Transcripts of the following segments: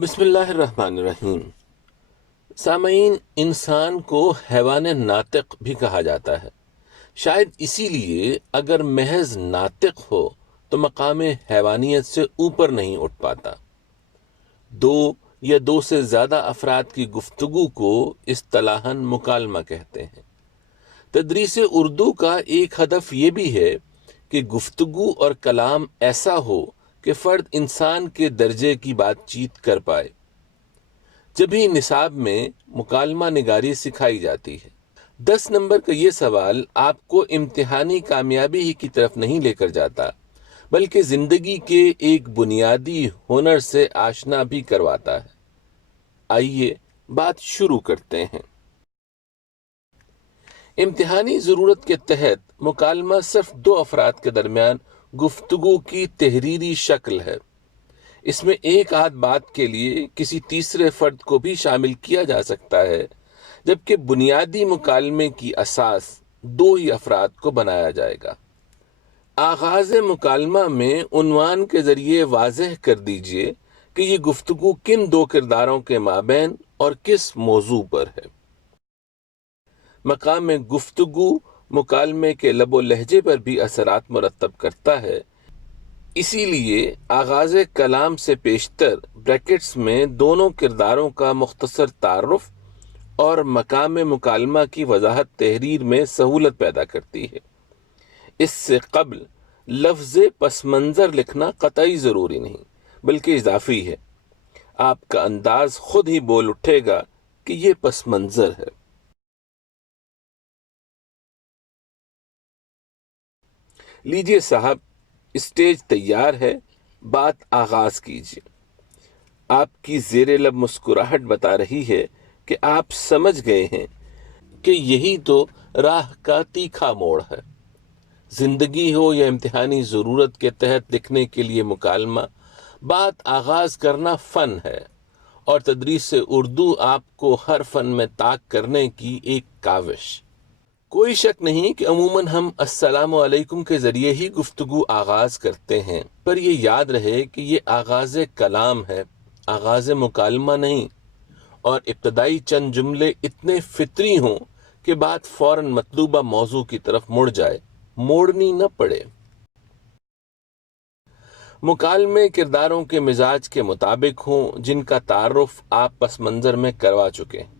بسم اللہ الرحمن الرحیم۔ سامعین، انسان کو حیوان ناطق بھی کہا جاتا ہے۔ شاید اسی لیے اگر محض ناطق ہو تو مقام حیوانیت سے اوپر نہیں اٹھ پاتا۔ دو یا دو سے زیادہ افراد کی گفتگو کو اصطلاحاً مکالمہ کہتے ہیں۔ تدریس اردو کا ایک ہدف یہ بھی ہے کہ گفتگو اور کلام ایسا ہو کہ فرد انسان کے درجے کی بات چیت کر پائے۔ جبھی نصاب میں مکالمہ نگاری سکھائی جاتی ہے۔ 10 نمبر کا یہ سوال آپ کو امتحانی کامیابی ہی کی طرف نہیں لے کر جاتا، بلکہ زندگی کے ایک بنیادی ہنر سے آشنا بھی کرواتا ہے۔ آئیے بات شروع کرتے ہیں۔ امتحانی ضرورت کے تحت مکالمہ صرف 2 افراد کے درمیان گفتگو کی تحریری شکل ہے۔ اس میں ایک آدھ بات کے لیے کسی تیسرے فرد کو بھی شامل کیا جا سکتا ہے، جبکہ بنیادی مکالمے کی اساس 2 ہی افراد کو بنایا جائے گا۔ آغاز مکالمہ میں عنوان کے ذریعے واضح کر دیجئے کہ یہ گفتگو کن 2 کرداروں کے مابین اور کس موضوع پر ہے۔ مقام گفتگو مکالمے کے لب و لہجے پر بھی اثرات مرتب کرتا ہے۔ اسی لیے آغاز کلام سے پیشتر بریکٹس میں دونوں کرداروں کا مختصر تعارف اور مقام مکالمہ کی وضاحت تحریر میں سہولت پیدا کرتی ہے۔ اس سے قبل لفظ پس منظر لکھنا قطعی ضروری نہیں، بلکہ اضافی ہے۔ آپ کا انداز خود ہی بول اٹھے گا کہ یہ پس منظر ہے۔ لیجئے صاحب، اسٹیج تیار ہے، بات آغاز کیجیے۔ آپ کی زیر لب مسکراہٹ بتا رہی ہے کہ آپ سمجھ گئے ہیں کہ یہی تو راہ کا تیکھا موڑ ہے۔ زندگی ہو یا امتحانی ضرورت کے تحت لکھنے کے لیے مکالمہ، بات آغاز کرنا فن ہے، اور تدریس اردو آپ کو ہر فن میں طاق کرنے کی ایک کاوش۔ کوئی شک نہیں کہ عموماً ہم السلام علیکم کے ذریعے ہی گفتگو آغاز کرتے ہیں، پر یہ یاد رہے کہ یہ آغاز کلام ہے، آغاز مکالمہ نہیں، اور ابتدائی چند جملے اتنے فطری ہوں کہ بات فوراً مطلوبہ موضوع کی طرف مڑ جائے، موڑنی نہ پڑے۔ مکالمے کرداروں کے مزاج کے مطابق ہوں جن کا تعارف آپ پس منظر میں کروا چکے ہیں۔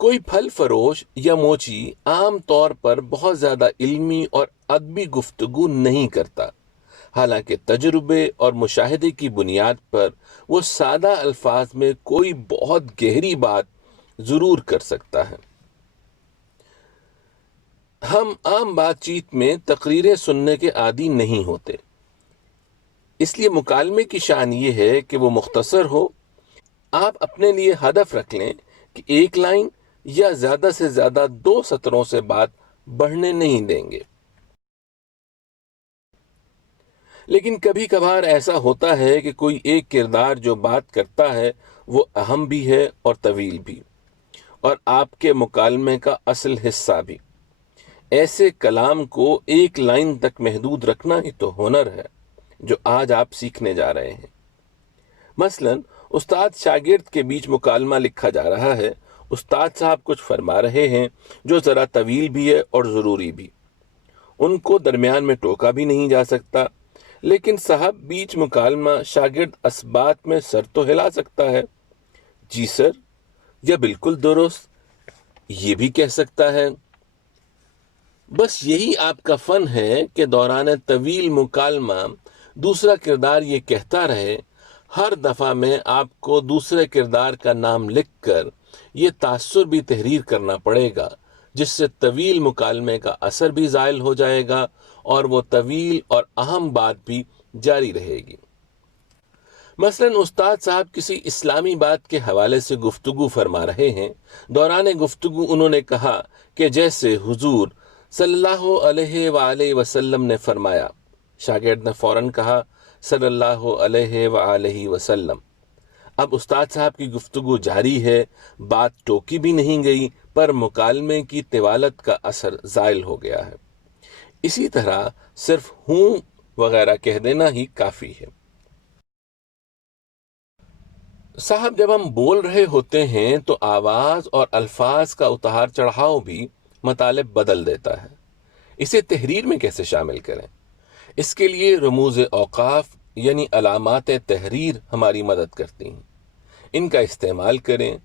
کوئی پھل فروش یا موچی عام طور پر بہت زیادہ علمی اور ادبی گفتگو نہیں کرتا، حالانکہ تجربے اور مشاہدے کی بنیاد پر وہ سادہ الفاظ میں کوئی بہت گہری بات ضرور کر سکتا ہے۔ ہم عام بات چیت میں تقریریں سننے کے عادی نہیں ہوتے، اس لیے مکالمے کی شان یہ ہے کہ وہ مختصر ہو۔ آپ اپنے لیے ہدف رکھ لیں کہ 1 لائن یا زیادہ سے زیادہ 2 سطروں سے بات بڑھنے نہیں دیں گے۔ لیکن کبھی کبھار ایسا ہوتا ہے کہ کوئی ایک کردار جو بات کرتا ہے وہ اہم بھی ہے اور طویل بھی، اور آپ کے مکالمے کا اصل حصہ بھی۔ ایسے کلام کو 1 لائن تک محدود رکھنا ہی تو ہنر ہے جو آج آپ سیکھنے جا رہے ہیں۔ مثلاً استاد شاگرد کے بیچ مکالمہ لکھا جا رہا ہے۔ استاد صاحب کچھ فرما رہے ہیں جو ذرا طویل بھی ہے اور ضروری بھی، ان کو درمیان میں ٹوکا بھی نہیں جا سکتا، لیکن صاحب بیچ مکالمہ شاگرد اسبات میں سر تو ہلا سکتا ہے، جی سر، یا بالکل درست، یہ بھی کہہ سکتا ہے۔ بس یہی آپ کا فن ہے کہ دوران طویل مکالمہ دوسرا کردار یہ کہتا رہے۔ ہر دفعہ میں آپ کو دوسرے کردار کا نام لکھ کر یہ تاثر بھی تحریر کرنا پڑے گا، جس سے طویل مکالمے کا اثر بھی زائل ہو جائے گا اور وہ طویل اور اہم بات بھی جاری رہے گی۔ مثلاً استاد صاحب کسی اسلامی بات کے حوالے سے گفتگو فرما رہے ہیں۔ دوران گفتگو انہوں نے کہا کہ جیسے حضور صلی اللہ علیہ وآلہ وسلم نے فرمایا۔ شاگرد نے فوراً کہا صلی اللہ علیہ وآلہ وسلم۔ اب استاد صاحب کی گفتگو جاری ہے، بات ٹوکی بھی نہیں گئی، پر مکالمے کی طوالت کا اثر زائل ہو گیا ہے۔ اسی طرح صرف ہوں وغیرہ کہہ دینا ہی کافی ہے۔ صاحب، جب ہم بول رہے ہوتے ہیں تو آواز اور الفاظ کا اتار چڑھاؤ بھی مطالب بدل دیتا ہے. اسے تحریر میں کیسے شامل کریں؟ اس کے لیے رموز اوقاف یعنی علامات تحریر ہماری مدد کرتی ہیں. ان کا استعمال کریں.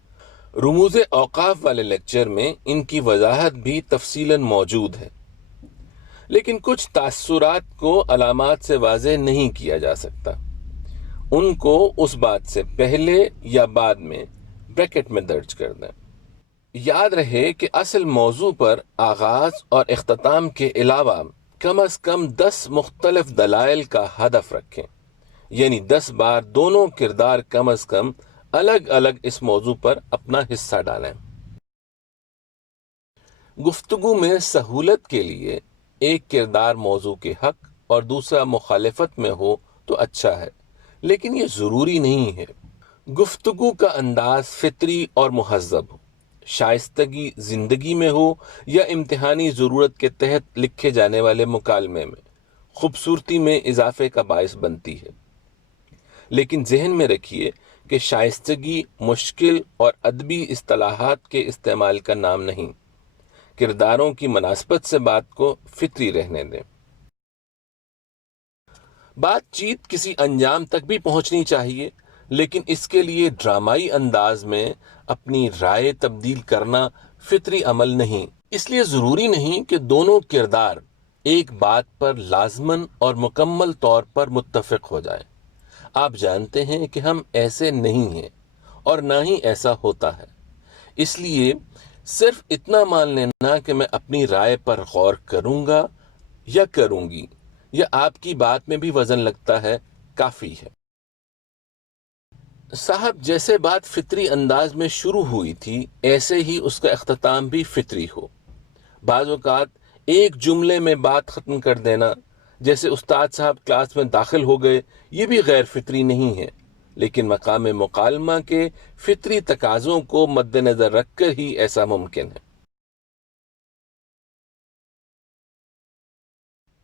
رموز اوقاف والے لیکچر میں ان کی وضاحت بھی تفصیلاً موجود ہے، لیکن کچھ تاثرات کو علامات سے واضح نہیں کیا جا سکتا. ان کو اس بات سے پہلے یا بعد میں بریکٹ میں درج کر دیں. یاد رہے کہ اصل موضوع پر آغاز اور اختتام کے علاوہ کم از کم 10 مختلف دلائل کا ہدف رکھیں، یعنی 10 بار دونوں کردار کم از کم الگ الگ اس موضوع پر اپنا حصہ ڈالیں. گفتگو میں سہولت کے لیے ایک کردار موضوع کے حق اور دوسرا مخالفت میں ہو تو اچھا ہے، لیکن یہ ضروری نہیں ہے. گفتگو کا انداز فطری اور مہذب ہو، شائستگی زندگی میں ہو یا امتحانی ضرورت کے تحت لکھے جانے والے مکالمے میں، خوبصورتی میں اضافے کا باعث بنتی ہے. لیکن ذہن میں رکھیے کہ شائستگی مشکل اور ادبی اصطلاحات کے استعمال کا نام نہیں. کرداروں کی مناسبت سے بات کو فطری رہنے دیں. بات چیت کسی انجام تک بھی پہنچنی چاہیے، لیکن اس کے لیے ڈرامائی انداز میں اپنی رائے تبدیل کرنا فطری عمل نہیں. اس لیے ضروری نہیں کہ دونوں کردار ایک بات پر لازماً اور مکمل طور پر متفق ہو جائیں. آپ جانتے ہیں کہ ہم ایسے نہیں ہیں اور نہ ہی ایسا ہوتا ہے. اس لیے صرف اتنا مان لینا کہ میں اپنی رائے پر غور کروں گا یا کروں گی یا آپ کی بات میں بھی وزن لگتا ہے، کافی ہے. صاحب، جیسے بات فطری انداز میں شروع ہوئی تھی ایسے ہی اس کا اختتام بھی فطری ہو. بعض اوقات ایک جملے میں بات ختم کر دینا، جیسے استاد صاحب کلاس میں داخل ہو گئے، یہ بھی غیر فطری نہیں ہے، لیکن مقام مکالمہ کے فطری تقاضوں کو مد نظر رکھ کر ہی ایسا ممکن ہے.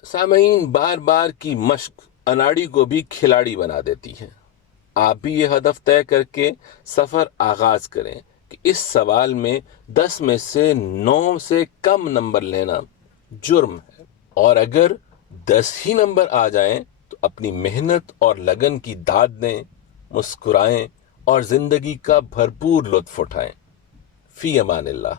سامعین، بار بار کی مشق اناڑی کو بھی کھلاڑی بنا دیتی ہے. آپ بھی یہ ہدف طے کر کے سفر آغاز کریں کہ اس سوال میں 10 میں سے 9 سے کم نمبر لینا جرم ہے، اور اگر 10 ہی نمبر آ جائیں تو اپنی محنت اور لگن کی داد دیں، مسکرائیں اور زندگی کا بھرپور لطف اٹھائیں. فی امان اللہ.